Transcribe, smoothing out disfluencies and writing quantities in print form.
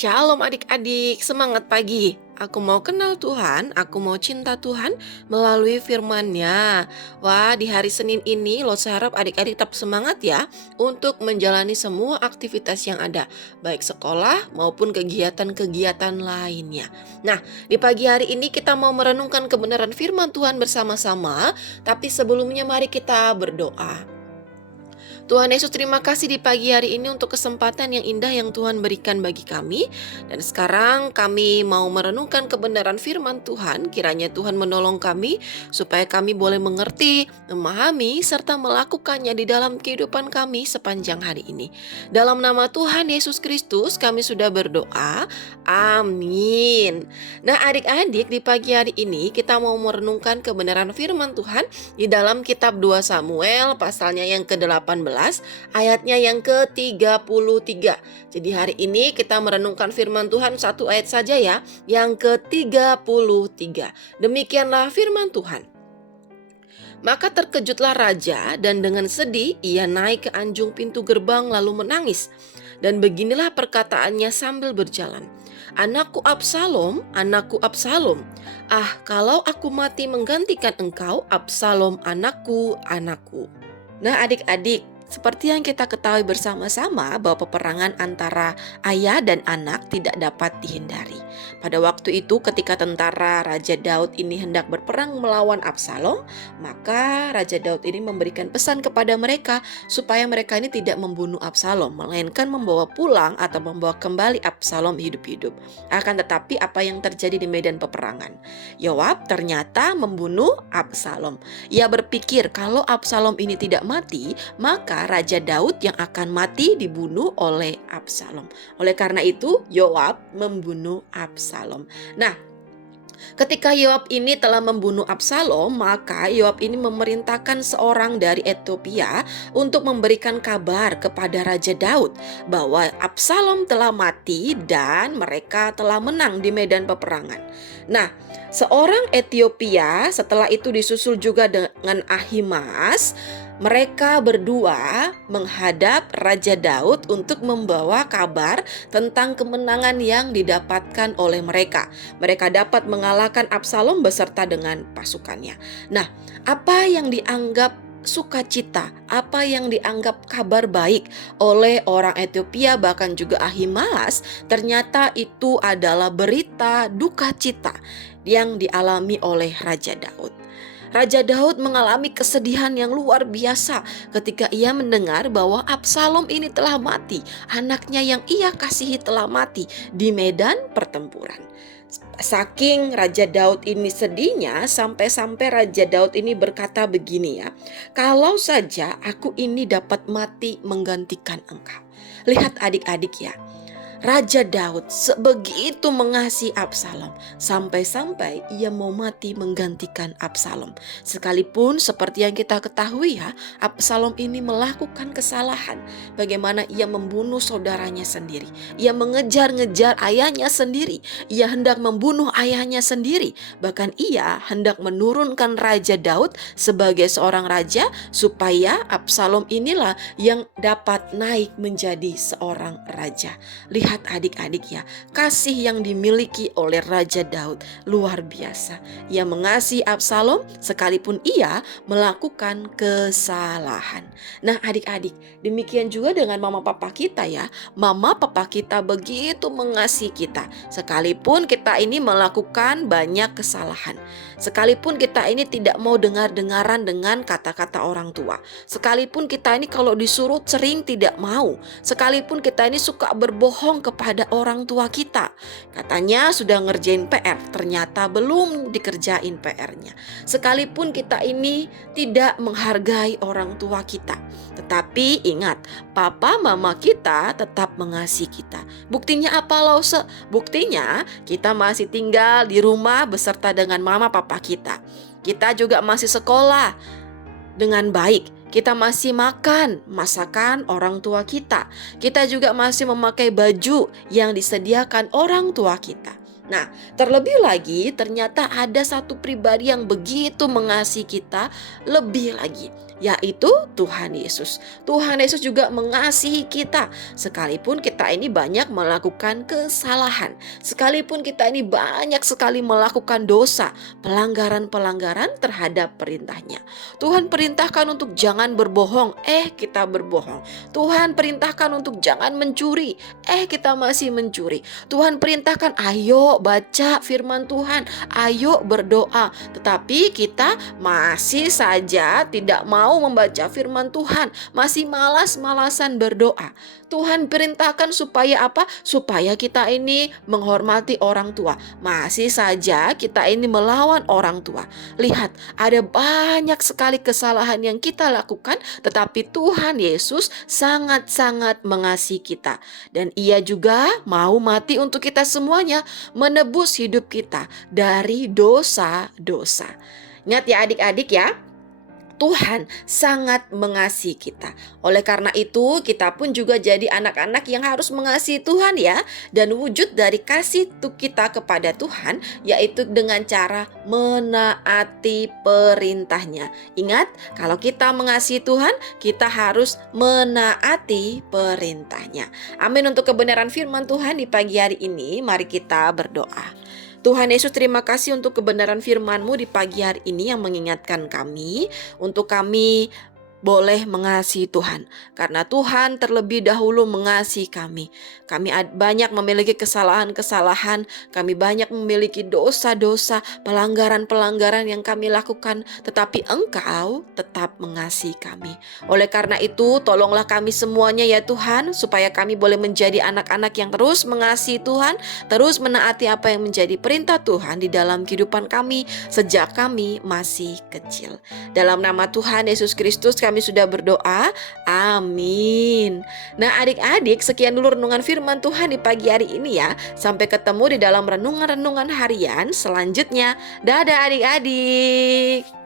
Shalom adik-adik, semangat pagi. Aku mau kenal Tuhan, aku mau cinta Tuhan melalui firman-Nya. Wah, di hari Senin ini saya harap adik-adik tetap semangat ya untuk menjalani semua aktivitas yang ada, baik sekolah maupun kegiatan-kegiatan lainnya. Nah, di pagi hari ini kita mau merenungkan kebenaran firman Tuhan bersama-sama, tapi sebelumnya mari kita berdoa. Tuhan Yesus, terima kasih di pagi hari ini untuk kesempatan yang indah yang Tuhan berikan bagi kami. Dan sekarang kami mau merenungkan kebenaran firman Tuhan. Kiranya Tuhan menolong kami supaya kami boleh mengerti, memahami, serta melakukannya di dalam kehidupan kami sepanjang hari ini. Dalam nama Tuhan Yesus Kristus kami sudah berdoa. Amin. Nah, adik-adik, di pagi hari ini kita mau merenungkan kebenaran firman Tuhan di dalam kitab 2 Samuel pasalnya yang ke-18 ayatnya yang ke-33. Jadi hari ini kita merenungkan firman Tuhan satu ayat saja ya, yang ke-33. Demikianlah firman Tuhan. Maka terkejutlah raja dan dengan sedih ia naik ke anjung pintu gerbang lalu menangis. Dan beginilah perkataannya sambil berjalan. Anakku Absalom, anakku Absalom. Ah, kalau aku mati menggantikan engkau, Absalom anakku, anakku. Nah adik-adik, seperti yang kita ketahui bersama-sama bahwa peperangan antara ayah dan anak tidak dapat dihindari. Pada waktu itu ketika tentara Raja Daud ini hendak berperang melawan Absalom, maka Raja Daud ini memberikan pesan kepada mereka supaya mereka ini tidak membunuh Absalom, melainkan membawa pulang atau membawa kembali Absalom hidup-hidup. Akan tetapi apa yang terjadi di medan peperangan? Yoab ternyata membunuh Absalom. Ia berpikir kalau Absalom ini tidak mati, maka Raja Daud yang akan mati dibunuh oleh Absalom. Oleh karena itu, Yoab membunuh Absalom. Nah, ketika Yoab ini telah membunuh Absalom, maka Yoab ini memerintahkan seorang dari Ethiopia untuk memberikan kabar kepada Raja Daud bahwa Absalom telah mati dan mereka telah menang di medan peperangan. Nah, seorang Ethiopia setelah itu disusul juga dengan Ahimaas. Mereka berdua menghadap Raja Daud untuk membawa kabar tentang kemenangan yang didapatkan oleh mereka. Mereka dapat mengalahkan Absalom beserta dengan pasukannya. Nah, apa yang dianggap sukacita, apa yang dianggap kabar baik oleh orang Ethiopia bahkan juga Ahimaas, ternyata itu adalah berita duka cita yang dialami oleh Raja Daud. Raja Daud mengalami kesedihan yang luar biasa ketika ia mendengar bahwa Absalom ini telah mati, anaknya yang ia kasihi telah mati di medan pertempuran. Saking Raja Daud ini sedihnya, sampai-sampai Raja Daud ini berkata begini ya, kalau saja aku ini dapat mati menggantikan engkau. Lihat adik-adik ya, Raja Daud sebegitu mengasihi Absalom sampai-sampai ia mau mati menggantikan Absalom. Sekalipun seperti yang kita ketahui ya, Absalom ini melakukan kesalahan. Bagaimana ia membunuh saudaranya sendiri. Ia mengejar-ngejar ayahnya sendiri. Ia hendak membunuh ayahnya sendiri. Bahkan ia hendak menurunkan Raja Daud sebagai seorang raja supaya Absalom inilah yang dapat naik menjadi seorang raja. Lihat adik-adik ya, kasih yang dimiliki oleh Raja Daud luar biasa. Ia mengasihi Absalom sekalipun ia melakukan kesalahan. Nah adik-adik, demikian juga dengan mama papa kita ya. Mama papa kita begitu mengasihi kita sekalipun kita ini melakukan banyak kesalahan. Sekalipun kita ini tidak mau dengar-dengaran dengan kata-kata orang tua. Sekalipun kita ini kalau disuruh sering tidak mau. Sekalipun kita ini suka berbohong kepada orang tua kita. Katanya sudah ngerjain PR, ternyata belum dikerjain PR-nya. Sekalipun kita ini tidak menghargai orang tua kita. Tetapi ingat, papa mama kita tetap mengasihi kita. Buktinya apa Lause? Buktinya kita masih tinggal di rumah beserta dengan mama papa kita. Kita juga masih sekolah dengan baik. Kita masih makan masakan orang tua kita. Kita juga masih memakai baju yang disediakan orang tua kita. Nah, terlebih lagi ternyata ada satu pribadi yang begitu mengasihi kita lebih lagi, yaitu Tuhan Yesus. Tuhan Yesus juga mengasihi kita, sekalipun kita ini banyak melakukan kesalahan, sekalipun kita ini banyak sekali melakukan dosa, pelanggaran-pelanggaran terhadap perintahnya. Tuhan perintahkan untuk jangan berbohong, kita berbohong. Tuhan perintahkan untuk jangan mencuri, kita masih mencuri. Tuhan perintahkan ayo baca firman Tuhan, ayo berdoa. Tetapi kita masih saja tidak mau membaca firman Tuhan, masih malas-malasan berdoa. Tuhan perintahkan supaya apa? Supaya kita ini menghormati orang tua. Masih saja kita ini melawan orang tua. Lihat, ada banyak sekali kesalahan yang kita lakukan, tetapi Tuhan Yesus sangat-sangat mengasihi kita. Dan Ia juga mau mati untuk kita semuanya, menebus hidup kita dari dosa-dosa. Ingat ya adik-adik ya, Tuhan sangat mengasihi kita. Oleh karena itu, kita pun juga jadi anak-anak yang harus mengasihi Tuhan ya. Dan wujud dari kasih kita kepada Tuhan yaitu dengan cara menaati perintahnya. Ingat, kalau kita mengasihi Tuhan, kita harus menaati perintahnya. Amin untuk kebenaran firman Tuhan di pagi hari ini. Mari kita berdoa. Tuhan Yesus, terima kasih untuk kebenaran firman-Mu di pagi hari ini yang mengingatkan kami untuk kami boleh mengasihi Tuhan. Karena Tuhan terlebih dahulu mengasihi kami. Kami banyak memiliki kesalahan-kesalahan, kami banyak memiliki dosa-dosa, pelanggaran-pelanggaran yang kami lakukan, tetapi Engkau tetap mengasihi kami. Oleh karena itu, tolonglah kami semuanya ya Tuhan, supaya kami boleh menjadi anak-anak yang terus mengasihi Tuhan, terus menaati apa yang menjadi perintah Tuhan di dalam kehidupan kami sejak kami masih kecil. Dalam nama Tuhan Yesus Kristus kami sudah berdoa, amin. Nah adik-adik, sekian dulu renungan firman Tuhan di pagi hari ini ya. Sampai ketemu di dalam renungan-renungan harian selanjutnya. Dadah adik-adik.